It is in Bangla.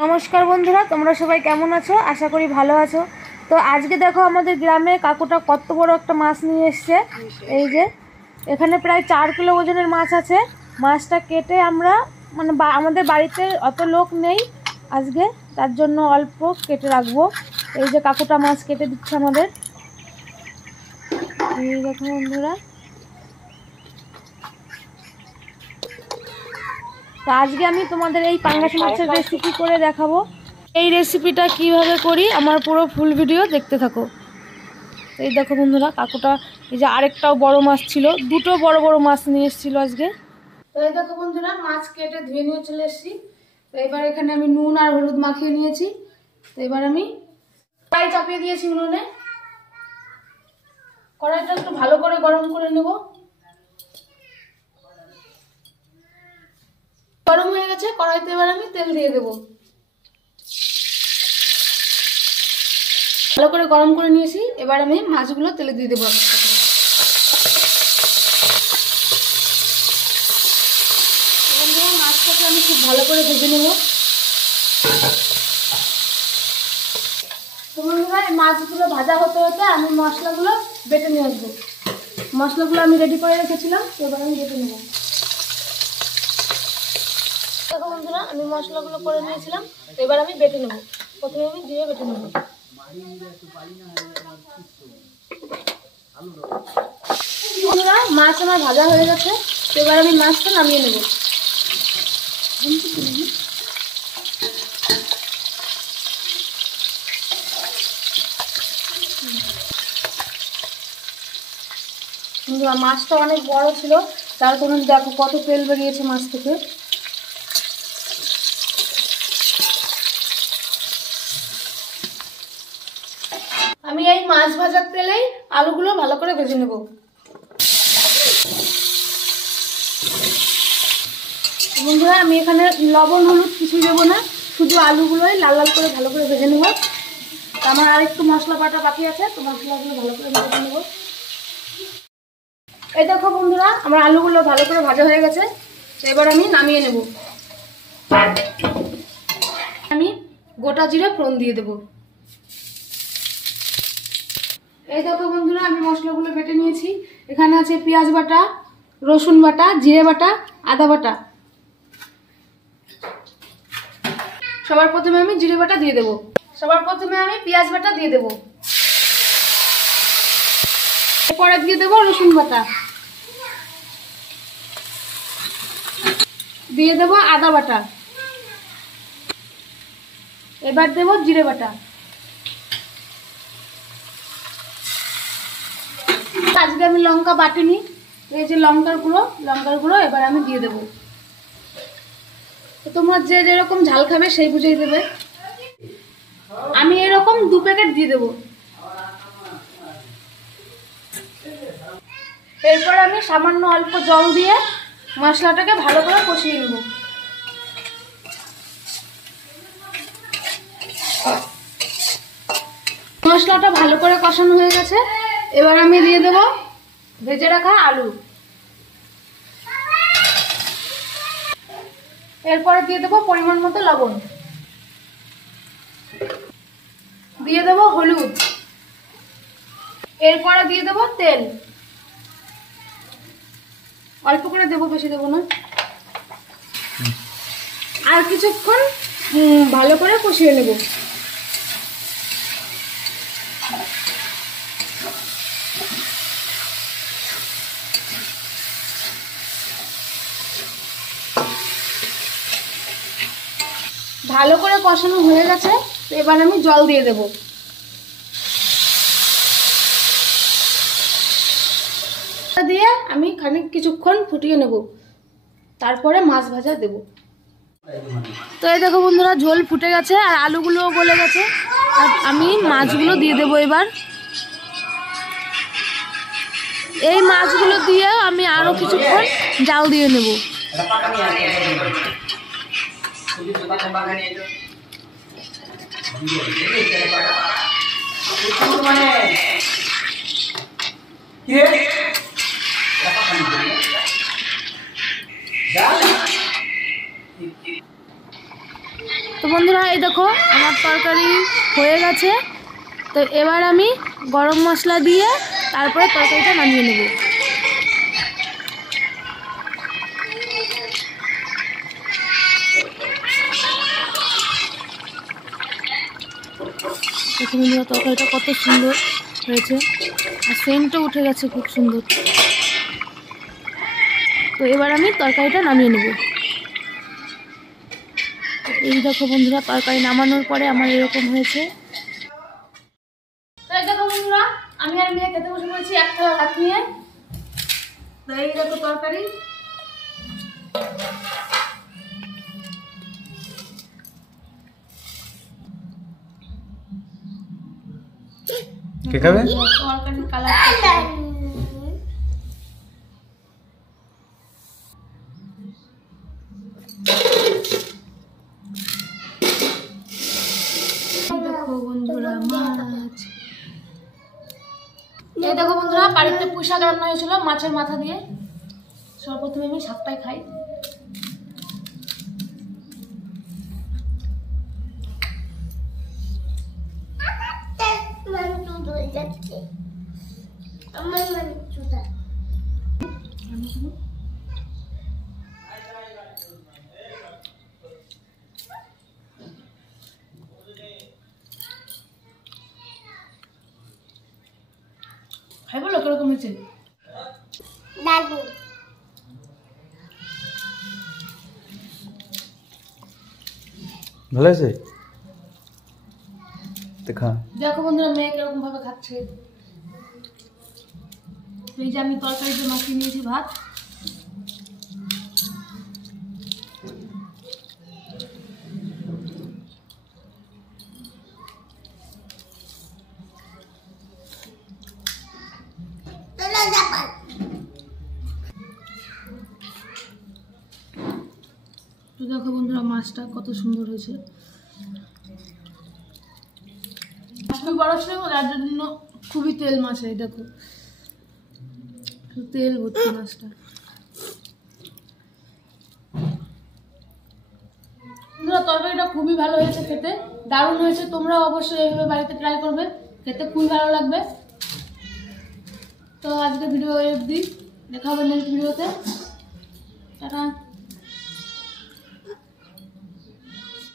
नमस्कार बंधुरा तोमरा सबाई केमन आछो आशा करी भालो आछो। तो आज के देखो आमादेर ग्रामे काकुटा कत बड़ो एकटा माछ निये एसेछे। এই যে এখানে প্রায় 4 কিলো ওজনের মাছ আছে। মাছটা কেটে আমরা মানে আমাদের বাড়িতে অত লোক নেই আজকে, তার জন্য অল্প কেটে রাখবো। এই যে কাকুটা মাছ কেটে দিচ্ছে আমাদের। এই দেখো বন্ধুরা, তো আজকে আমি তোমাদের এই পাঙ্গাস মাছের রেসিপি করে দেখাবো। এই রেসিপিটা কিভাবে করি আমার পুরো ফুল ভিডিও দেখতে থাকো। এই দেখো বন্ধুরা, কাকুটা এই যে আরেকটাও বড় মাছ ছিল, দুটো বড় বড় মাছ নিয়ে এসেছিল আজকে। তো এই দেখো বন্ধুরা, মাছ কেটে ধুয়ে নিয়ে চলে এসেছি। তো এবার এখানে আমি নুন আর হলুদ মাখিয়ে নিয়েছি। তো এবার আমি কড়াই চাপিয়ে দিয়েছি উনুনে। কড়াইটা একটু ভালো করে গরম করে নেব। গরম হয়ে গেছে কড়াইতে, এবার আমি তেল দিয়ে দেব। ভালো করে গরম করে নিয়েছি, এবার আমি মাছগুলো তেলে দিয়ে দেবো। মাছটাকে আমি খুব ভালো করে ভেজে নেব। তো বন্ধুরা, এই মাছগুলো ভাজা হতে হতে আমি মশলাগুলো বেটে নিয়ে আসবো। মশলাগুলো আমি রেডি করে রেখেছিলাম, এবার আমি বেটে নেব। দেখো বন্ধুরা, আমি মশলাগুলো করে নিয়েছিলাম, এবার আমি বেটে নেব। প্রথমে আমি দিয়ে বেটে নেব। বন্ধুরা, মাছ আমার ভাজা হয়ে গেছে, এবার আমি মাছটা নামিয়ে নেব। মাছটা অনেক বড় ছিল, তার কারণে দেখো কত তেল বেরিয়েছে মাছ থেকে। আমি এই মাছ ভাজার তেলেই আলুগুলো ভালো করে ভেজে নেব। বন্ধুরা, আমি এখানে লবণ হলুদ কিছু দেবো না, শুধু আলুগুলোই লাল লাল করে ভালো করে ভেজে নেব। আমার আর একটু মশলা বাটা বাকি আছে, তো মশলাগুলো ভালো করে ভেজে নেব। এই দেখো বন্ধুরা, আমার আলুগুলো ভালো করে ভাজা হয়ে গেছে, এবার আমি নামিয়ে নেব। আমি গোটা জিরে ফোড়ন দিয়ে দেব। এই দেখো বন্ধুরা, আমি মশলাগুলো বেটে নিয়েছি। এখানে আছে পেঁয়াজ বাটা, রসুন বাটা, জিরে বাটা, আদা বাটা। সবার প্রথমে আমি জিরে বাটা দিয়ে দেব। সবার প্রথমে আমি পেঁয়াজ বাটা দিয়ে দেব। এরপরে দিয়ে দেব রসুন বাটা, দিয়ে দেব আদা বাটা, এবার দেব জিরে বাটা। আজকে আমি লঙ্কা বাটিনি, এই যে লঙ্কার গুঁড়ো এবার আমি দিয়ে দেব। তোমরা যে যেরকম ঝাল খাবে সেই বুঝেই দেবে। আমি এরকম 2 প্যাকেট দিয়ে দেব। এরপর আমি সামান্য অল্প জল দিয়ে মশলাটাকে ভালো করে কষিয়ে নেব। মশলাটা ভালো করে কষানো হয়ে গেছে, এবার আমি দিয়ে দেব ভেজে রাখা আলু। এরপরে দিয়ে দেব পরিমাণ মতো লবণ, দিয়ে দেব হলুদ, এরপরে দিয়ে দেব তেল। অল্প করে দেব, বেশি দেব না। আর কিছুক্ষণ ভালো করে কষিয়ে নেব। ভালো করে কষানো হয়ে গেছে, এবার আমি জল দিয়ে দেব। দিয়ে আমি কিছুক্ষণ ফুটিয়ে নেব, তারপরে মাছ ভাজা দেব। তো এই দেখো বন্ধুরা, ঝোল ফুটে গেছে আর আলুগুলোও গলে গেছে, আর আমি মাছগুলো দিয়ে দেবো। এবার এই মাছগুলো দিয়ে আমি আরো কিছুক্ষণ জাল দিয়ে নেব। তো বন্ধুরা এই দেখো আমার তরকারি হয়ে গেছে। তো এবার আমি গরম মশলা দিয়ে তারপরে তরকারিটা নামিয়ে নেব। দেখো বন্ধুরা তরকারিটা কত সুন্দর হয়েছে, আর সেন্টও উঠে গেছে খুব সুন্দর। তো এবার আমি তরকারিটা নামিয়ে নেব। এই দেখো বন্ধুরা তরকারি নামানোর পরে আমার এরকম হয়েছে। তো এই দেখো বন্ধুরা আমি আর মেয়ে খেতে বসে পড়েছি এক থালা ভাত নিয়ে। তো এই দেখো তরকারি। কে খাবে? তরকারির কালার দেখো বন্ধুরা মাছ। এই দেখো বন্ধুরা বাড়িতে পুঁই শাক রান্না হয়েছিল মাছের মাথা দিয়ে। সর্বপ্রথমে আমি শাকটাই খাই। খাই বলো কিরকম হয়েছে? ভালো আছে? দেখা দেখো বন্ধুরা মেয়ে কিরকম ভাবে খাচ্ছে। এই যে আমি তরকারি দিয়ে মাখিয়ে নিয়েছি ভাত। তো দেখো বন্ধুরা মাছটা কত সুন্দর হয়েছে। মাছটা বড় ছিল যার জন্য খুবই তেল মাছ। এই দেখো তেল ভর্তি মাছটা। বন্ধুরা তরকারিটা খুবই ভালো হয়েছে, খেতে দারুণ হয়েছে। তোমরা অবশ্যই এইভাবে বাড়িতে ট্রাই করবে, খেতে খুবই ভালো লাগবে। তো আজকে ভিডিও অবধি, দেখা হবে নেক্সট ভিডিওতে। টাটা।